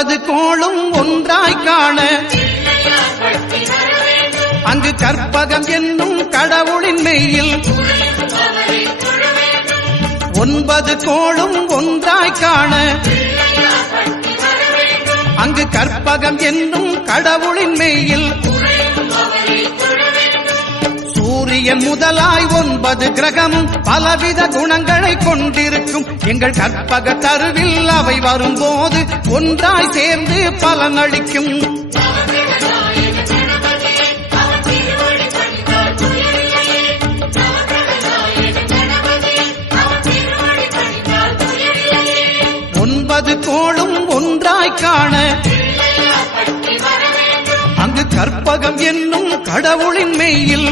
9 கோளும் ஒன்றாய் காண அங்கு கற்பகம் என்னும் கடவுளின் மெய்யில் 9 கோளும் ஒன்றாய் காண அங்கு கற்பகம் என்னும் கடவுளின் மெய்யில் சூரியன் முதலாய் 9 கிரகமும் பலவித குணங்களை கொண்டிருக்கும் எங்கள் கற்பக தருவில் அவை வரும்போது ஒன்றாய் சேர்ந்து பலனளிக்கும். கோளும் ஒன்றாய் காண அங்கு கற்பகம் என்னும் கடவுளின் மெய்யில்